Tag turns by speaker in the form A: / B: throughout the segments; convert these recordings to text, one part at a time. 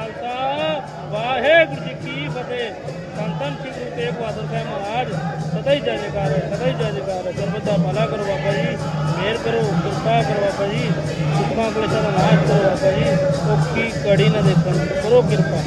A: ਖਾਲਸਾ। ਵਾਹਿਗੁਰੂ ਜੀ ਕੀ ਫਤਿਹ। ਸੰਤਨ ਸ੍ਰੀ ਗੁਰੂ ਤੇਗ ਬਹਾਦਰ ਸਾਹਿਬ ਮਹਾਰਾਜ। ਸਦਾ ਹੀ ਜੈ ਜੈਕਾਰ ਹੈ, ਸਦਾ ਹੀ ਜੈ ਜੈਕਾਰ ਹੈ। ਸਰਬਤ ਭਲਾ ਕਰੋ ਬਾਬਾ ਜੀ। ਮਿਹਰ ਕਰੋ, ਕਿਰਪਾ ਕਰੋ ਬਾਬਾ ਜੀ। ਦੁੱਖਾਂ ਕਲੇਸ਼ਾਂ ਦਾ ਨਾਸ਼ ਕਰੋ ਬਾਬਾ ਜੀ। ਉਹ ਕੀ ਕੜੀ ਨਾ ਦੇਖਣ, ਕਰੋ ਕਿਰਪਾ।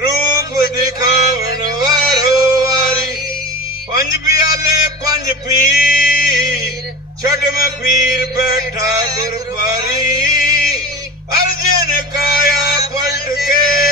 B: ਰੂਪ ਦਿਖਾਵਣ ਵਾਰੋ ਵਾਰੀ। ਪੰਜ ਪਿਆਲੇ, ਪੰਜ ਪੀਰ ਛਟਮ ਪੀਰ ਬੈਠਾ ਗੁਰਬਾਰੀ। ਅਰਜਨ ਕਾਇਆ ਪਲਟ ਕੇ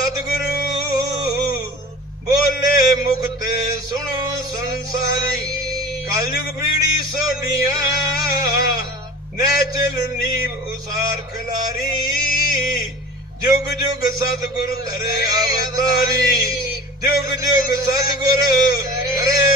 B: ਸਤਿਗੁਰੂ, ਬੋਲੇ ਮੁਖ ਤੇ ਸੁਣੋ ਸੰਸਾਰੀ। ਕਲਯੁਗ ਪੀੜੀ ਸੋਡੀਆਂ ਨੈਚਲ ਨੀਵ ਉਸਾਰ ਖਿਲਾਰੀ। ਜੁਗ ਜੁਗ ਸਤਿਗੁਰ ਧਰੇ ਅਵਤਾਰੀ। ਜੁਗ ਜੁਗ ਸਤਿਗੁਰ ਧਰੇ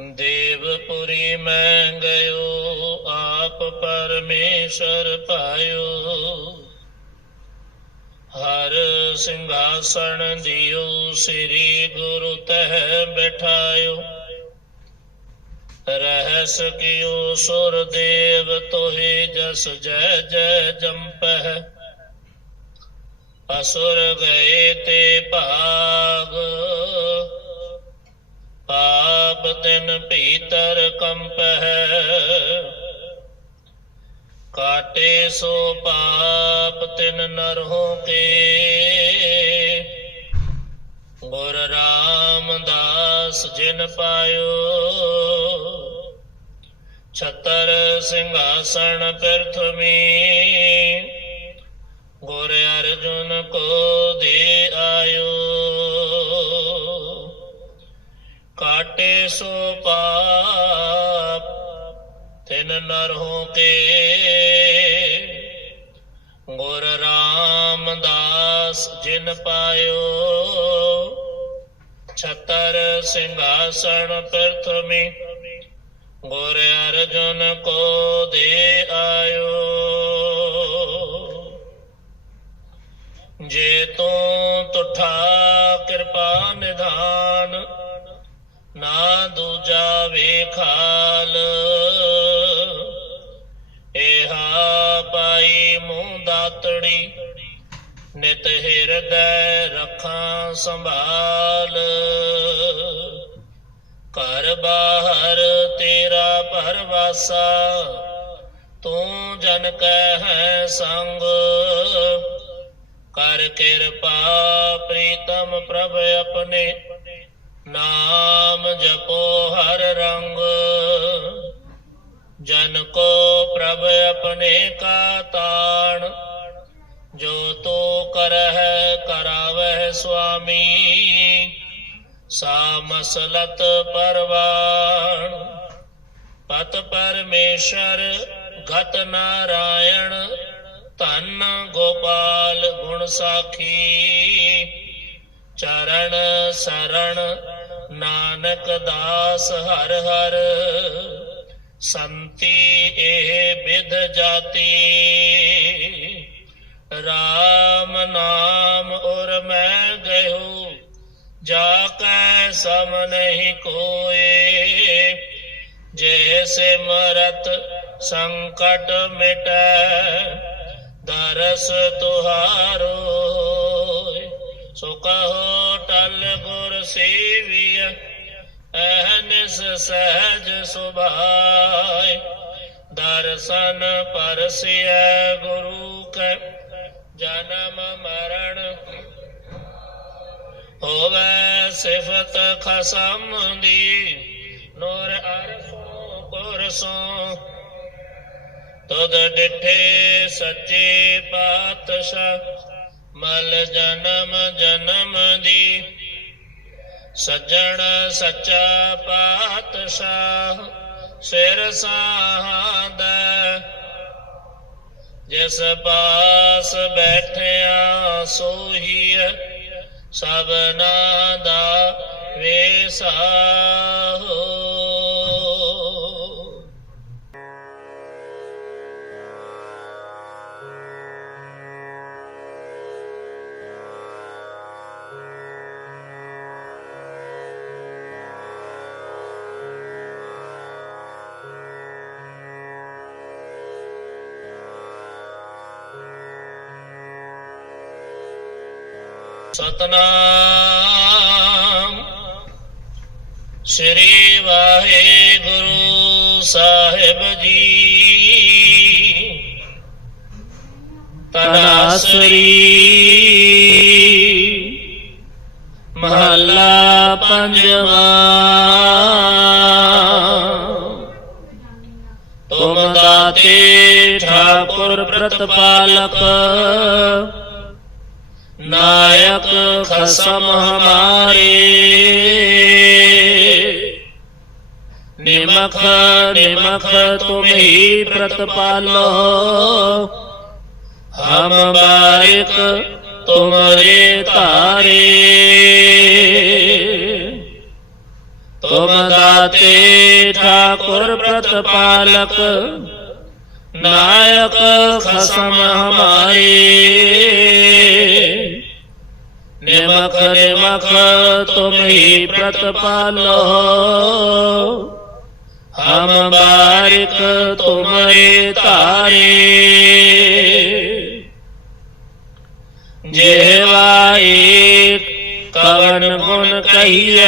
C: ਦੇਵਪੁਰੀ ਮੈਂ ਗਇਓ, ਆਪ ਪਰਮੇਸ਼ਰ ਪਾਇਓ। ਹਰ ਸਿੰਘਾਸਣ ਦਿਓ, ਸ੍ਰੀ ਗੁਰੂ ਤਹਿ ਬਿਠਾਇਓ। ਰਹਿਸ ਕਿਓ ਸੁਰ ਦੇਵ ਤੋਹਿ ਜਸ ਜੈ ਜੈ ਜੰਪਹਿ। ਅਸੁਰ ਗਏ ਤੇ ਭਾਗ ਪਾਪ ਤਿਨ ਭੀਤਰ ਕੰਪਹਿ ਕਾਟੇ ਸੋ ਪਾਪ ਤਿਨ ਨਰਹੋ ਕੇ। ਗੁਰ ਰਾਮਦਾਸ ਜਿਨ ਪਾਇਓ। ਛਤਰ ਸਿੰਘਾਸਣ ਪ੍ਰਥਮੀ। ਗੁਰ ਅਰਜੁਨ ਕੋ ਸੋ ਪਾਪ, ਤਿਨ ਨਰ ਹੋ ਕੇ ਗੁਰ ਰਾਮਦਾਸ ਜਿਨ ਪਾਇਓ। ਛਤਰ ਸਿੰਘਾਸਣ ਪ੍ਰਥਮੀ, ਗੁਰ ਅਰਜੁਨ ਕੋ ਦੇ ਆਇਓ। ਜੇ ਤੂੰ ਤੁਠਾ ਕਿਰਪਾ ਨਿਧਾਨ ਨਾ ਦੂਜਾ ਵੇਖਾਲ ਇਹਾ ਪਾਈ ਮੂੰਹ ਦਾਤੜੀ, ਨਿਤ ਹਿਰਦੈ ਰੱਖਾਂ ਸੰਭਾਲ। ਘਰ ਬਾਹਰ ਤੇਰਾ ਪਰਵਾਸਾ ਤੂੰ ਜਨ ਕੈ ਹੈ ਸੰਗ। ਕਰ ਕਿਰਪਾ ਪ੍ਰੀਤਮ ਪ੍ਰਭ ਆਪਣੇ ਨਾਮ ਜਪੋ ਹਰ ਰੰਗ। ਜਨ ਕੋ ਪ੍ਰਭ ਆਪਣੇ ਕਾ ਤਾਣ। ਜੋ ਤੋ ਕਰਹਿ ਕਰਾਵਹਿ ਸੁਆਮੀ। ਸਾ ਪਰਵਾਣ। ਪਤ ਪਰਮੇਸ਼ਰ ਗਤ ਨਾਰਾਇਣ। ਧੰਨ ਗੋਪਾਲ ਗੁਣ ਸਾਖੀ। ਚਰਨ ਸਰਣ ਨਾਨਕ ਦਾਸ ਹਰ ਹਰ ਸੰਤੀ ਇਹ ਵਿਦ ਜਾਤੀ। RAM ਨਾਮ ਔਰ ਮੈਂ ਗਇਓ ਜਾ ਕੈ ਸਮ ਨਹੀਂ ਕੋਏ। ਜੈਸੇ ਮਰਤ ਸੰਕਟ ਮਿਟੈ, ਦਰਸ ਤੁਹਾਰੋ। ਸੋ ਕਹੋ ਟਲ ਗੁਰ ਸੇਵੀਐ, ਅਹਨਿਸ ਸਹਿਜ ਸੁਭਾਇ ਦਰਸ਼ਨ ਪਰਸਿਐ ਗੁਰੂ ਕੈ, ਜਨਮ ਮਰਨ ਹੋਵੇ ਸਿਫਤ ਖਸਮ ਦੀ। ਨੂਰ ਅਰਸੋਂ ਕੁਰਸੋਂ ਤੁਧ ਡਿਠੇ ਸੱਚੇ ਪਾਤਸ਼ਾਹ ਮਲ ਜਨਮ ਜਨਮ ਦੀ। ਸੱਜਣ ਸੱਚਾ ਪਾਤਸ਼ਾਹ, ਸਿਰ ਸਾਹਦਾ ਜਿਸ ਪਾਸ ਬੈਠਿਆ ਸੋਹੀ ਸਭਨਾ ਦਾ ਸਤਨਾਮ। ਸ੍ਰੀ ਵਾਹਿਗੁਰੂ ਸਾਹਿਬ ਜੀ। ਤਨਾਸਰੀ ਮਹੱਲਾ ਪੰਜਵਾ। ਤੁਮ ਦਾਤੇ ਠਾਕੁਰ ਪ੍ਰਤਪਾਲਕ। ਨਿਮਖ ਤੁਮ ਹੀ ਪ੍ਰਤਪਾਲੋ ਹਮ ਬਾਰਿਕ ਤੁਮਰੇ ਧਾਰੇ ਤੁਮ ਦਾਤੇ ਠਾਕੁਰ ਪ੍ਰਤਪਾਲਕ ਨਾਇਕ ਖਸਮ ਹਮਾਰੇ ਨਿਮਖ ਨਿਮਖ ਤੁਮ ਹੀ ਪ੍ਰਤਪਾਲੋ ਹਮ ਬਾਰਿਕ ਤੁਮਰੇ ਧਾਰੇ। ਜਿਹਵਾ ਏਕ ਕਵਨ ਗੁਣ ਕਹੀਐ।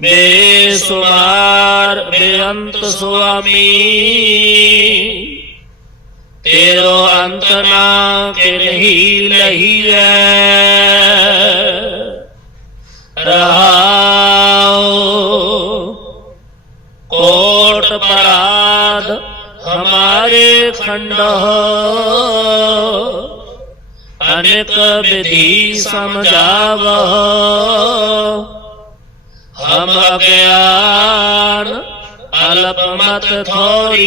C: ਬੇਸੁਮਾਰ ਬੇਅੰਤ ਸੁਆਮੀ। ਤੇਰੋ ਅੰਤ ਨਾ ਕਿਨਹੀ ਲਹੀਐ। ਰਹਾਉ ਕੋਟ ਪਰਾਧ ਹਮਾਰੇ ਖੰਡੋ ਅਨੇਕ ਵਿਧੀ ਸਮਝਾਵੋ ਹਮ ਅਗਿਆਨ ਅਲਪ ਮਤ ਥੋੜੀ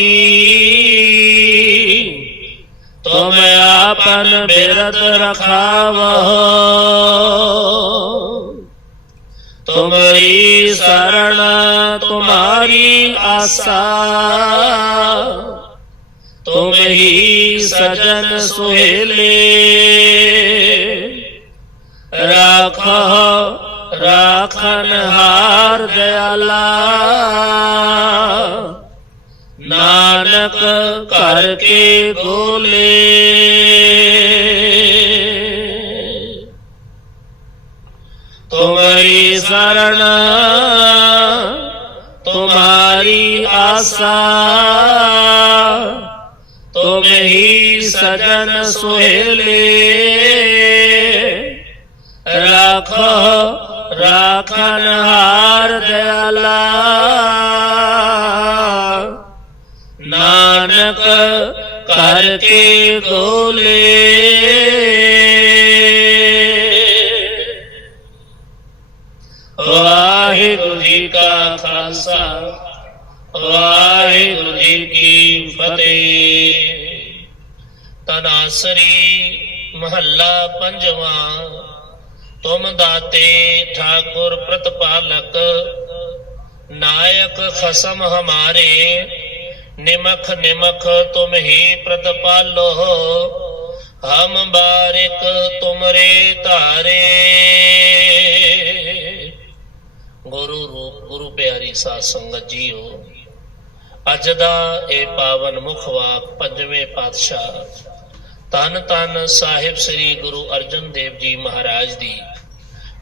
C: ਤੁਮ ਆਪਨ ਬਿਰਦ ਰਖਾਵੋ ਤੁਮਰੀ ਸਰਣ ਤੁਮਾਰੀ ਆਸਾ ਤੁਮ ਹੀ ਸਜਨ ਸੁਹੇਲੇ ਰਾਖੋ ਰਾਖਨ ਹਾਰ ਦਿਆਲਾ ਨਾਨਕ ਕਰ ਕੇ ਗੋਲੇ ਤੁਮਰੀ ਸਰਣ ਤੁਮਾਰੀ ਆਸਾ। ਤੁਮ ਹੀ ਸਜਨ ਸੁਹੇਲੇ। ਰਾਖੋ ਰਾਖਨ ਹਾਰ ਦਿਆਲਾ। ਨਾਨਕ ਕਰ ਕੇ ਗੋਲੇ। ਵਾਹਿਗੁਰੂ ਜੀ ਵਾਹਿਗੁਰੂ ਜੀ ਕੀ ਫਤਿਹ। ਤਨਾਸਰੀ ਮਹੱਲਾ ਪੰਜਵਾਂ। ਤੁਮ ਦਾਤੇ ਠਾਕੁਰ ਪ੍ਰਤਪਾਲਕ, ਨਾਇਕ ਖਸਮ ਹਮਾਰੇ, ਨਿਮਖ ਨਿਮਖ ਤੁਮ ਹੀ ਪ੍ਰਤਪਾਲੋ, ਹਮ ਬਾਰਿਕ ਤੁਮਰੇ ਧਾਰੇ। ਗੁਰੂ ਰੂਪ, ਗੁਰੂ ਪਿਆਰੀ ਸਾਧ ਸੰਗਤ ਜੀਓ ਅੱਜ ਦਾ ਇਹ ਪਾਵਨ ਮੁਖ ਵਾਕ ਪੰਜਵੇਂ ਪਾਤਸ਼ਾਹ ਤਨ ਤਨ ਸਾਹਿਬ ਸ੍ਰੀ ਗੁਰੂ ਅਰਜਨ ਦੇਵ ਜੀ ਮਹਾਰਾਜ ਦੀ।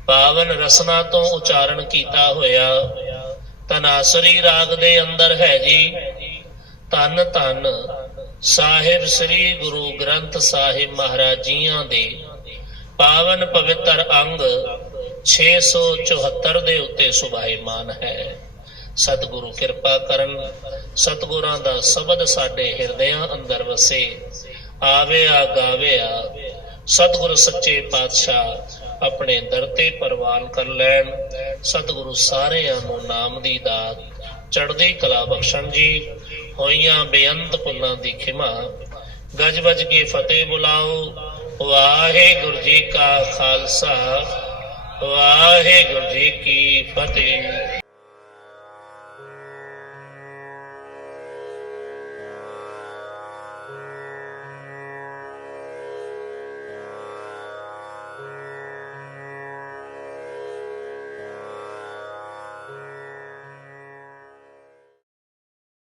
C: ਪਾਵਨ ਰਸਨਾ ਤੋਂ ਉਚਾਰਨ ਕੀਤਾ ਹੋਇਆ ਤਨਾਸਰੀ ਰਾਗ ਦੇ ਅੰਦਰ ਹੈ ਜੀ ਤਨ ਤਨ ਸਾਹਿਬ ਸ੍ਰੀ ਗੁਰੂ ਗ੍ਰੰਥ ਸਾਹਿਬ ਮਹਾਰਾਜ ਜੀਆਂ ਦੇ ਪਾਵਨ ਪਵਿੱਤਰ ਅੰਗ 674 ਦੇ ਉੱਤੇ ਸੁਭਾਈਮਾਨ ਹੈ। ਸਤਿਗੁਰੂ, ਕਿਰਪਾ ਕਰਨ। ਸਤਿਗੁਰਾਂ ਦਾ ਸ਼ਬਦ ਸਾਡੇ ਹਿਰਦਿਆਂ ਅੰਦਰ ਵਸੇ। ਆਵੇ ਆ, ਗਾਵੇ ਆ। ਸਤਿਗੁਰੂ ਸੱਚੇ ਪਾਤਸ਼ਾਹ ਆਪਣੇ ਦਰ ਤੇ ਪਰਵਾਨ ਕਰ ਲੈਣ। ਸਤਿਗੁਰੂ ਸਾਰਿਆਂ ਨੂੰ ਨਾਮ ਦੀ ਦਾਤ, ਚੜ੍ਹਦੀ ਕਲਾ ਬਖਸ਼ਣ ਜੀ। ਹੋਈਆਂ ਬੇਅੰਤ ਪੁੰਨਾਂ ਦੀ ਖਿਮਾ, ਗਜ ਵੱਜ ਕੇ ਫਤਿਹ ਬੁਲਾਓ। ਵਾਹਿਗੁਰੂ ਜੀ ਕਾ ਖਾਲਸਾ, ਵਾਹਿਗੁਰੂ ਜੀ ਕੀ ਫਤਿਹ।